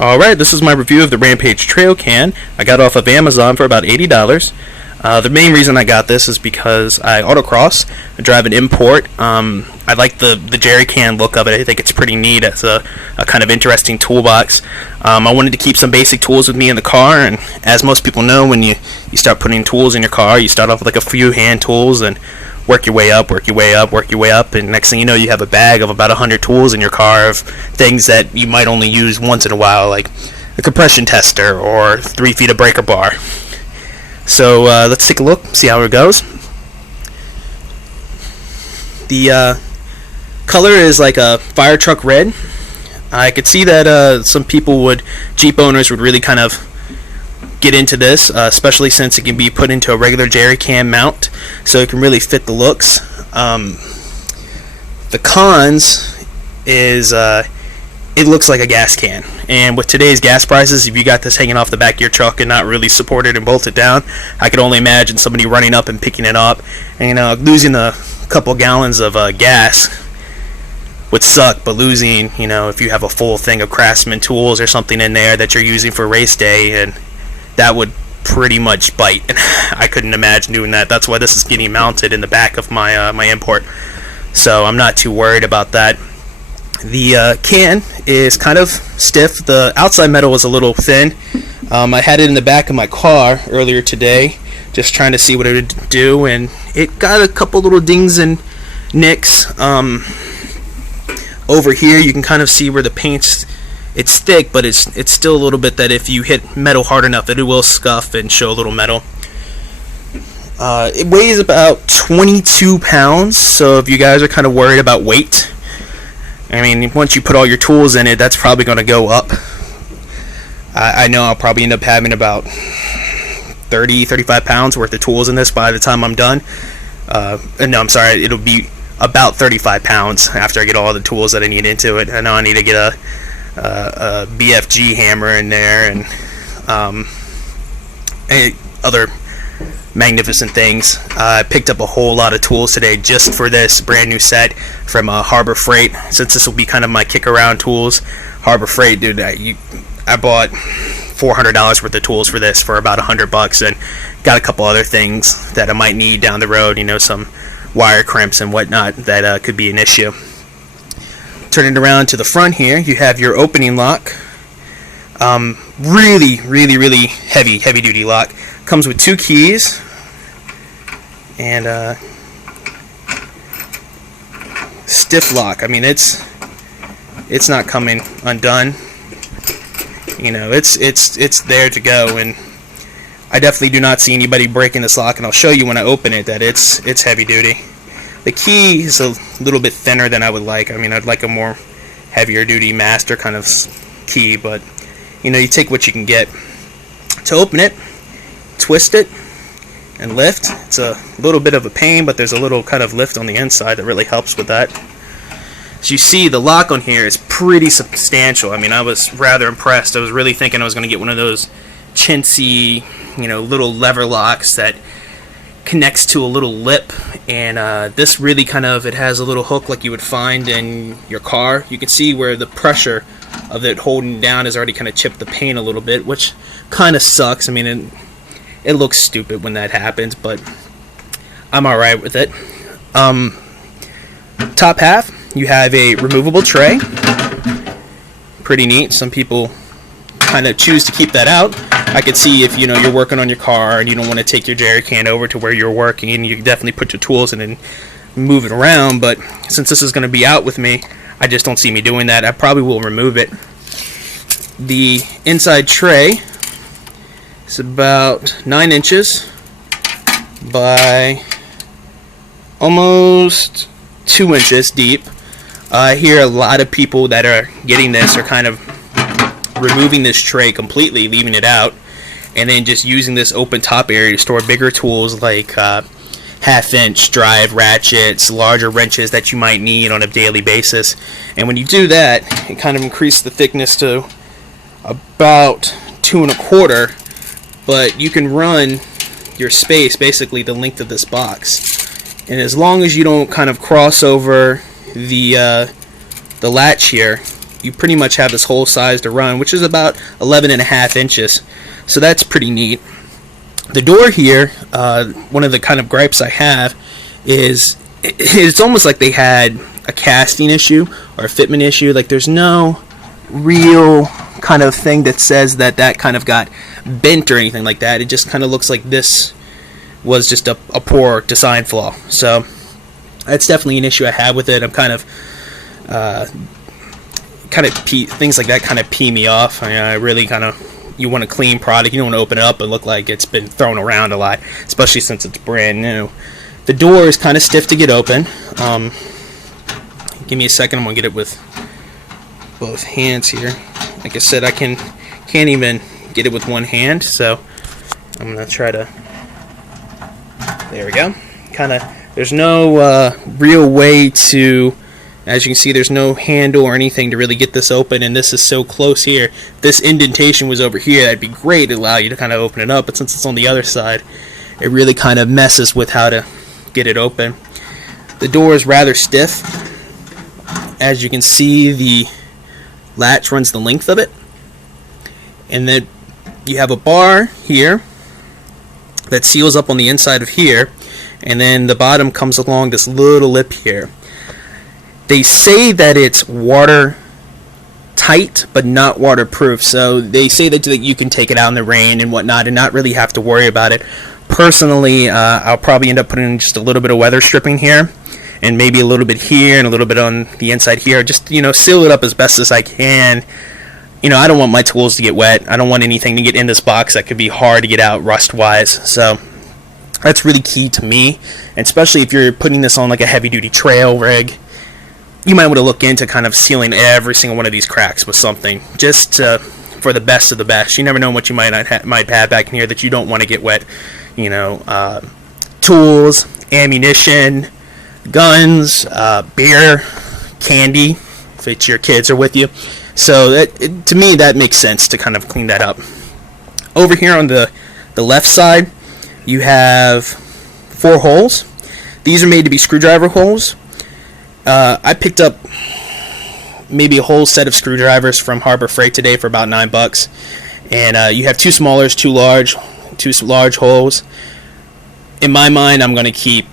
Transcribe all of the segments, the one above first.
Alright, this is my review of the Rampage TrailCan. I got it off of Amazon for about $80. The main reason I got this is because I autocross. I drive an import. I like the jerry can look of it. I think it's pretty neat. It's a kind of interesting toolbox. I wanted to keep some basic tools with me in the car, and as most people know, when you start putting tools in your car, you start off with like a few hand tools and work your way up, work your way up, work your way up, and next thing you know, you have a bag of about 100 tools in your car of things that you might only use once in a while, like a compression tester or 3 feet of breaker bar. So let's take a look, see how it goes. The color is like a fire truck red. I could see that some people Jeep owners would really kind of get into this, especially since it can be put into a regular jerry can mount, so it can really fit the looks. The cons is it looks like a gas can, and with today's gas prices, if you got this hanging off the back of your truck and not really supported and bolted down, I could only imagine somebody running up and picking it up and losing a couple gallons of gas would suck. But losing, if you have a full thing of Craftsman tools or something in there that you're using for race day, and that would pretty much bite, and I couldn't imagine doing that. That's why this is getting mounted in the back of my my import, so I'm not too worried about that. The can is kind of stiff. The outside metal is a little thin. I had it in the back of my car earlier today, just trying to see what it would do, and it got a couple little dings and nicks. Over here you can kind of see where the paint's it's thick, but it's still a little bit that if you hit metal hard enough, it will scuff and show a little metal. It weighs about 22 pounds, so if you guys are kind of worried about weight, I mean, once you put all your tools in it, that's probably going to go up. I know I'll probably end up having about 35 pounds worth of tools in this by the time I'm done. No, I'm sorry, it'll be about 35 pounds after I get all the tools that I need into it. I know I need to get a BFG hammer in there and other magnificent things. I picked up a whole lot of tools today just for this brand new set from Harbor Freight. Since this will be kind of my kick around tools, Harbor Freight, dude, I bought $400 worth of tools for this for about $100, and got a couple other things that I might need down the road. Some wire crimps and whatnot that could be an issue. Turn it around to the front here, you have your opening lock. Really heavy duty lock. Comes with 2 keys and stiff lock. I mean, it's not coming undone. It's there to go, and I definitely do not see anybody breaking this lock, and I'll show you when I open it that it's heavy duty. The key is a little bit thinner than I would like. I mean, I'd like a more heavier duty master kind of key, but you take what you can get. To open it, twist it and lift. It's a little bit of a pain, but there's a little kind of lift on the inside that really helps with that. As you see, the lock on here is pretty substantial. I mean, I was rather impressed. I was really thinking I was going to get one of those chintzy, little lever locks that connects to a little lip, and this really it has a little hook like you would find in your car. You can see where the pressure of it holding down has already kind of chipped the paint a little bit, which kind of sucks. I mean, it looks stupid when that happens, but I'm alright with it. Top half, you have a removable tray. Pretty neat. Some people kind of choose to keep that out. I could see if you're working on your car and you don't want to take your jerry can over to where you're working, and you can definitely put your tools in and move it around, but since this is going to be out with me, I just don't see me doing that. I probably will remove it. The inside tray is about 9 inches by almost 2 inches deep. I hear a lot of people that are getting this are kind of removing this tray completely, leaving it out, and then just using this open top area to store bigger tools like half-inch drive ratchets, larger wrenches that you might need on a daily basis. And when you do that, it kind of increases the thickness to about 2 1/4, but you can run your space basically the length of this box. And as long as you don't kind of cross over the latch here, you pretty much have this whole size to run, which is about 11.5 inches. So that's pretty neat. The door here, one of the kind of gripes I have is it's almost like they had a casting issue or a fitment issue. Like there's no real kind of thing that says that kind of got bent or anything like that. It just kind of looks like this was just a poor design flaw. So that's definitely an issue I have with it. I'm kind of things like that kind of pee me off. I really kind of, you want a clean product. You don't want to open it up and look like it's been thrown around a lot, especially since it's brand new. The door is kind of stiff to get open. Give me a second. I'm gonna get it with both hands here. Like I said, I can't even get it with one hand, so I'm gonna try to. There we go. Kind of. There's no real way to. As you can see, there's no handle or anything to really get this open, and this is so close here. If this indentation was over here, that'd be great to allow you to kind of open it up, but since it's on the other side, it really kind of messes with how to get it open. The door is rather stiff. As you can see, the latch runs the length of it, and then you have a bar here that seals up on the inside of here, and then the bottom comes along this little lip here. They say that it's watertight, but not waterproof. So they say that you can take it out in the rain and whatnot and not really have to worry about it. Personally, I'll probably end up putting in just a little bit of weather stripping here, and maybe a little bit here and a little bit on the inside here. Just, seal it up as best as I can. I don't want my tools to get wet. I don't want anything to get in this box that could be hard to get out rust-wise. So that's really key to me, and especially if you're putting this on like a heavy-duty trail rig. You might want to look into kind of sealing every single one of these cracks with something, just for the best of the best. You never know what you might have back in here that you don't want to get wet. Tools, ammunition, guns, beer, candy, if it's your kids are with you. So to me, that makes sense to kind of clean that up. Over here on the left side, you have 4 holes. These are made to be screwdriver holes. I picked up maybe a whole set of screwdrivers from Harbor Freight today for about $9, and you have 2 smallers, 2 large holes. In my mind, I'm going to keep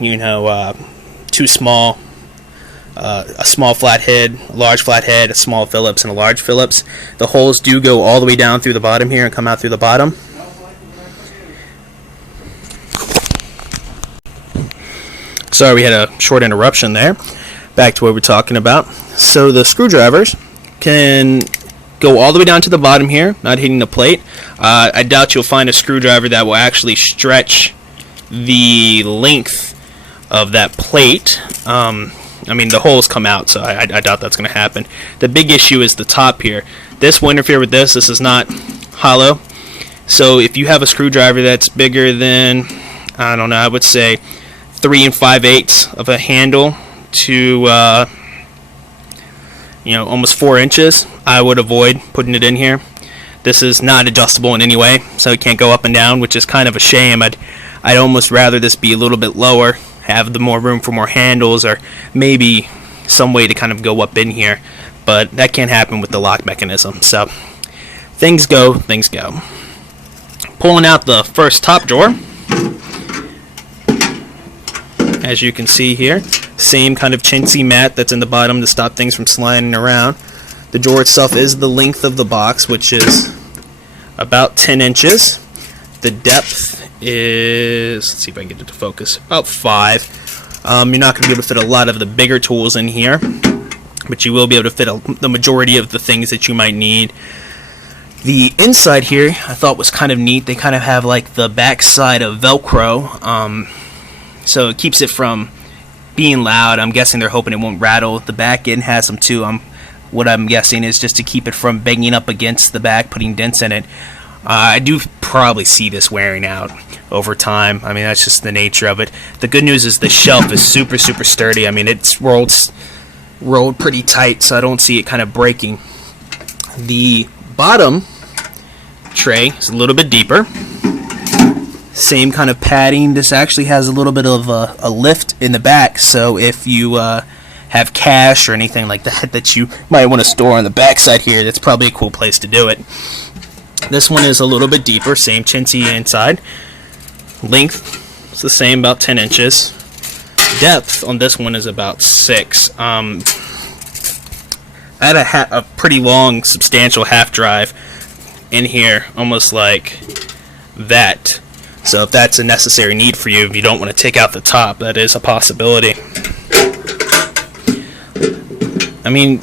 2 small, a small flathead, a large flathead, a small Phillips, and a large Phillips. The holes do go all the way down through the bottom here and come out through the bottom. Sorry, we had a short interruption there. Back to what we're talking about. So the screwdrivers can go all the way down to the bottom here, not hitting the plate. I doubt you'll find a screwdriver that will actually stretch the length of that plate. The holes come out, so I doubt that's going to happen. The big issue is the top here. This will interfere with this. This is not hollow. So if you have a screwdriver that's bigger than, I don't know, I would say 3 5/8 of a handle to almost 4 inches, I would avoid putting it in here. This is not adjustable in any way, so it can't go up and down, which is kind of a shame. I'd almost rather this be a little bit lower, have the more room for more handles, or maybe some way to kind of go up in here, but that can't happen with the lock mechanism. So things go. Pulling out the first top drawer, as you can see here, same kind of chintzy mat that's in the bottom to stop things from sliding around. The drawer itself is the length of the box, which is about 10 inches. The depth is, let's see if I can get it to focus, about 5. You're not going to be able to fit a lot of the bigger tools in here, but you will be able to fit the majority of the things that you might need. The inside here I thought was kind of neat. They kind of have like the back side of Velcro. So it keeps it from being loud. I'm guessing they're hoping it won't rattle. The back end has them too. What I'm guessing is just to keep it from banging up against the back, putting dents in it. I do probably see this wearing out over time. That's just the nature of it. The good news is the shelf is super sturdy. It's rolled pretty tight, so I don't see it kind of breaking. The bottom tray is a little bit deeper. Same kind of padding. This actually has a little bit of a lift in the back, so if you have have cash or anything like that that you might want to store on the backside here, that's probably a cool place to do it. This one is a little bit deeper, same chintzy inside. Length is the same, about 10 inches. Depth on this one is about 6. I had a pretty long, substantial half drive in here, almost like that. So if that's a necessary need for you, if you don't want to take out the top, that is a possibility. I mean,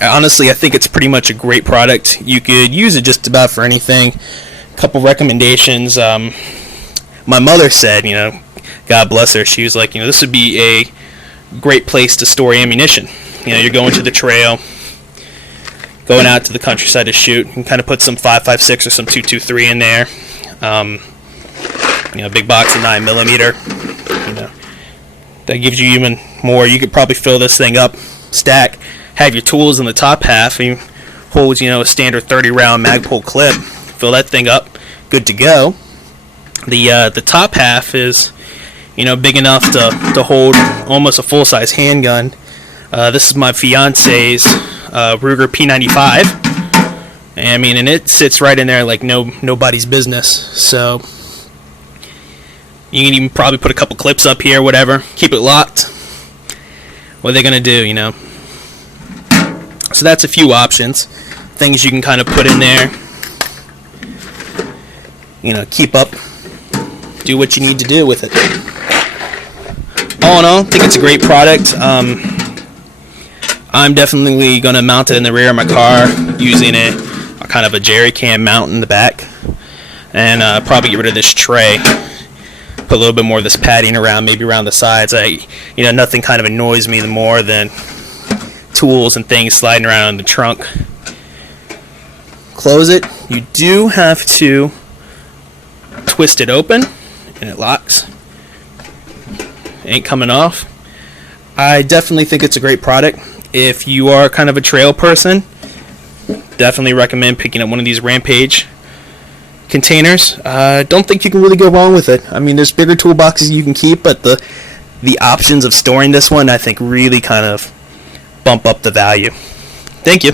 honestly, I think it's pretty much a great product. You could use it just about for anything. A couple recommendations. My mother said, God bless her, she was like, this would be a great place to store ammunition. You're going to the trail, going out to the countryside to shoot, and kind of put some 5.56 or some 223 in there. Big box of 9mm. That gives you even more. You could probably fill this thing up, stack, have your tools in the top half. It holds, a standard 30-round Magpul clip. Fill that thing up, good to go. The top half is, big enough to hold almost a full-size handgun. This is my fiance's Ruger P95, and it sits right in there like nobody's business. So you can even probably put a couple clips up here, whatever. Keep it locked. What are they gonna do, So that's a few options, things you can kind of put in there. Keep up. Do what you need to do with it. All in all, I think it's a great product. I'm definitely going to mount it in the rear of my car using a kind of a TrailCan mount in the back, and probably get rid of this tray. Put a little bit more of this padding around, maybe around the sides. Nothing kind of annoys me more than tools and things sliding around in the trunk. Close it. You do have to twist it open, and it locks. Ain't coming off. I definitely think it's a great product. If you are kind of a trail person, definitely recommend picking up one of these Rampage containers. Don't think you can really go wrong with it. There's bigger toolboxes you can keep, but the options of storing this one, I think, really kind of bump up the value. Thank you.